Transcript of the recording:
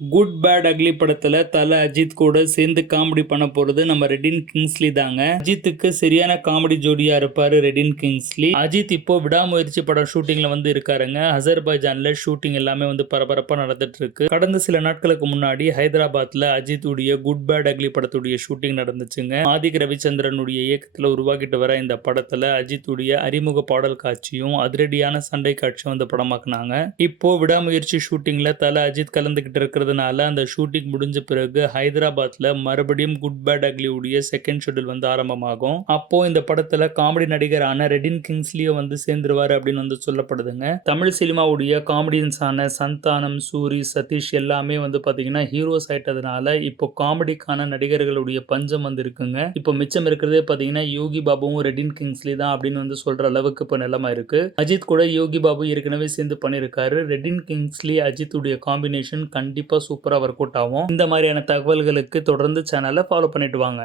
Good bad ugly படத்துல தல அஜித் கூட சேர்ந்து காமெடி பண்ண போறது நம்ம ரெடின் கிங்ஸ்லி தாங்க. அஜித்துக்கு சரியான காமெடி ஜோடியா இருப்பாரு ரெடின் கிங்ஸ்லி. அஜித் இப்போ விடாமுயற்சி படம் ஷூட்டிங்ல இருக்காருங்க. அசர்பைஜான்ல ஷூட்டிங் எல்லாமே பரபரப்பா நடந்துட்டு இருக்கு. கடந்த சில நாட்களுக்கு முன்னாடி ஹைதராபாத்ல அஜித் உடைய குட் பேட் அக்லி படத்துடைய ஷூட்டிங் நடந்துச்சுங்க. ஆதிக் ரவிச்சந்திரனுடைய இயக்கத்துல உருவாக்கிட்டு வர இந்த படத்துல அஜித் உடைய அறிமுக பாடல் காட்சியும் அதிரடியான சண்டை காட்சியும் படமாக்குனாங்க. இப்போ விடாமுயற்சி ஷூட்டிங்ல தல அஜித் கலந்துகிட்டு இருக்கிற அந்த ஷூட்டிங் முடிஞ்ச பிறகு ஹைதராபாத்ல மறுபடியும் குட் பேட் அக்லி உடைய செகண்ட் ஷெட்யூல் ஆரம்பமாகும். அப்போ இந்த படத்துல காமெடி நடிகரான ரெடின் கிங்ஸ்லியோ சேர்ந்துருவாரு அப்படின்னு சொல்லப்படுதுங்க. தமிழ் சினிமாவுடைய காமெடியன்ஸான சந்தானம், சூரி, சதீஷ் எல்லாமே பாத்தீங்கன்னா ஹீரோஸ் ஆயிட்டதுனால இப்போ காமெடிக்கான நடிகர்களுடைய பஞ்சம் இருக்குங்க. இப்போ மிச்சம் இருக்கிறதே பாத்தீங்கன்னா யோகி பாபுவும் ரெடின் கிங்ஸ்லி தான் அப்படின்னு சொல்ற அளவுக்கு இப்போ நிலைமை இருக்கு. அஜித் கூட யோகி பாபு ஏற்கனவே சேர்ந்து பண்ணிருக்காரு. ரெடின் கிங்ஸ்லி அஜித் உடைய காம்பினேஷன் கண்டிப்பா சூப்பரா ஒர்க் அவுட் ஆகும். இந்த மாதிரியான தகவல்களுக்கு தொடர்ந்து சேனலை ஃபாலோ பண்ணிட்டு வாங்க.